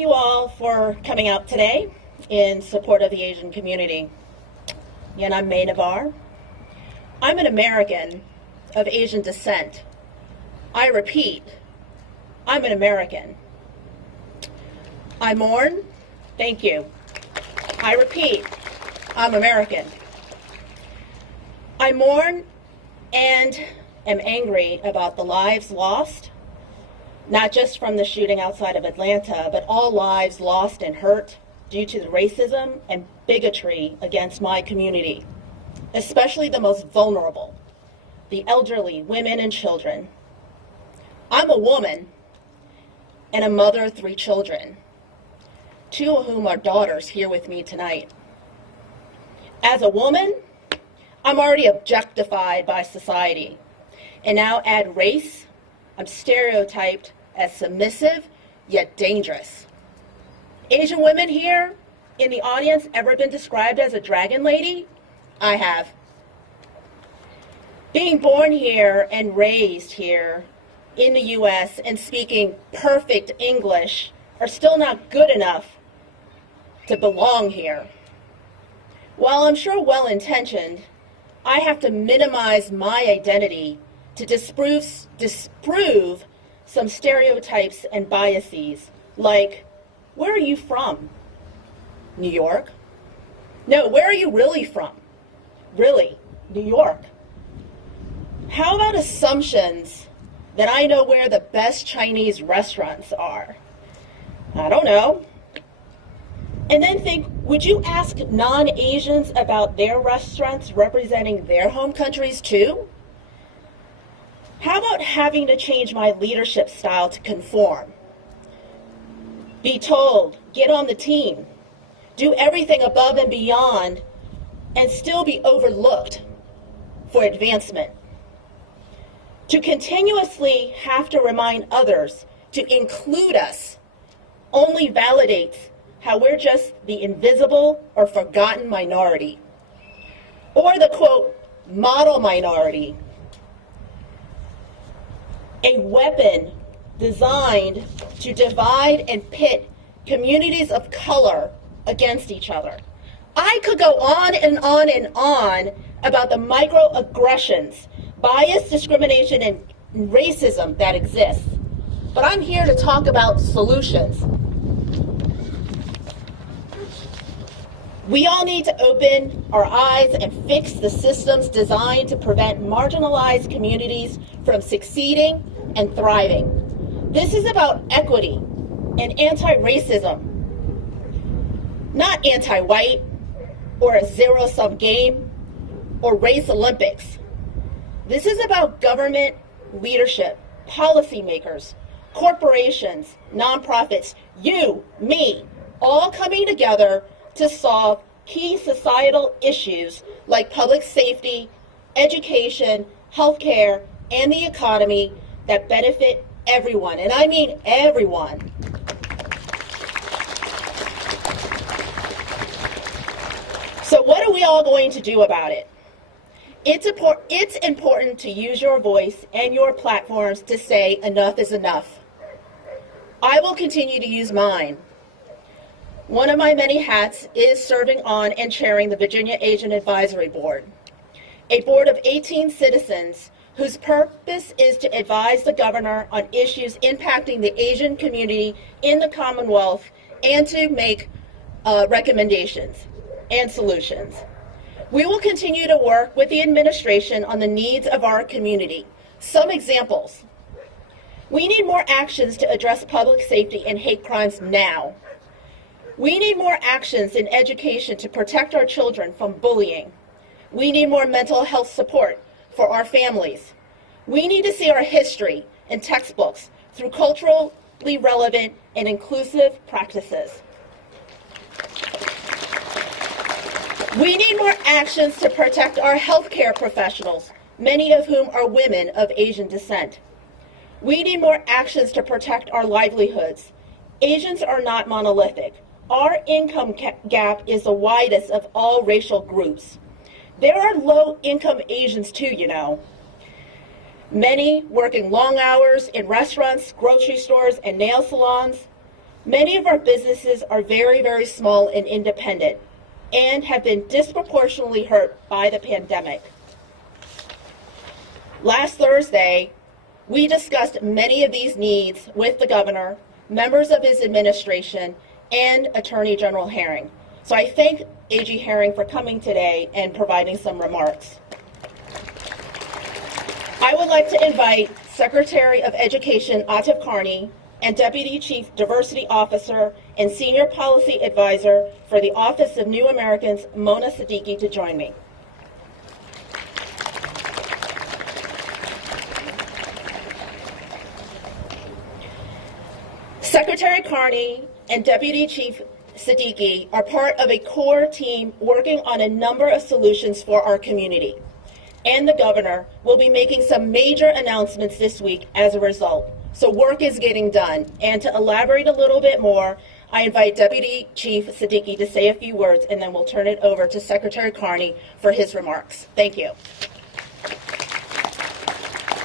you all for coming out today in support of the Asian community. And I'm Nivar. I'm an American of Asian descent. I repeat, I'm an American. I mourn, thank you. I repeat, I'm American. I mourn and am angry about the lives lost, not just from the shooting outside of Atlanta, but all lives lost and hurt due to the racism and bigotry against my community, especially the most vulnerable, the elderly, women and children. I'm a woman and a mother of 3 children, 2 of whom are daughters here with me tonight. As a woman, I'm already objectified by society, and now add race, I'm stereotyped as submissive yet dangerous. Asian women here in the audience ever been described as a dragon lady? I have. Being born here and raised here in the US and speaking perfect English are still not good enough to belong here. While I'm sure well-intentioned, I have to minimize my identity to disprove some stereotypes and biases, like, where are you from? New York? No, where are you really from? Really, New York. How about assumptions that I know where the best Chinese restaurants are? I don't know. And then think, would you ask non-Asians about their restaurants representing their home countries too? How about having to change my leadership style to conform? Be told, get on the team, do everything above and beyond, and still be overlooked for advancement. To continuously have to remind others to include us only validates how we're just the invisible or forgotten minority, or the, quote, model minority, a weapon designed to divide and pit communities of color against each other. I could go on and on and on about the microaggressions, bias, discrimination, and racism that exists, but I'm here to talk about solutions. We all need to open our eyes and fix the systems designed to prevent marginalized communities from succeeding and thriving. This is about equity and anti-racism, not anti-white or a zero-sum game or race Olympics. This is about government leadership, policymakers, corporations, nonprofits, you, me, all coming together to solve key societal issues like public safety, education, healthcare, and the economy that benefit everyone, and I mean everyone. So what are we all going to do about it? It's important to use your voice and your platforms to say enough is enough. I will continue to use mine. One of my many hats is serving on and chairing the Virginia Asian Advisory Board, a board of 18 citizens whose purpose is to advise the governor on issues impacting the Asian community in the Commonwealth and to make recommendations and solutions. We will continue to work with the administration on the needs of our community. Some examples. We need more actions to address public safety and hate crimes now. We need more actions in education to protect our children from bullying. We need more mental health support for our families. We need to see our history in textbooks through culturally relevant and inclusive practices. We need more actions to protect our healthcare professionals, many of whom are women of Asian descent. We need more actions to protect our livelihoods. Asians are not monolithic. Our income gap is the widest of all racial groups. There are low-income Asians too, you know. Many working long hours in restaurants, grocery stores, and nail salons. Many of our businesses are very, very small and independent and have been disproportionately hurt by the pandemic. Last Thursday, we discussed many of these needs with the governor, members of his administration, and Attorney General Herring. So I thank AG Herring for coming today and providing some remarks. I would like to invite Secretary of Education Atif Carney and Deputy Chief Diversity Officer and Senior Policy Advisor for the Office of New Americans, Mona Siddiqui, to join me. Secretary Carney and Deputy Chief Siddiqui are part of a core team working on a number of solutions for our community. And the governor will be making some major announcements this week as a result. So work is getting done. And to elaborate a little bit more, I invite Deputy Chief Siddiqui to say a few words, and then we'll turn it over to Secretary Carney for his remarks. Thank you.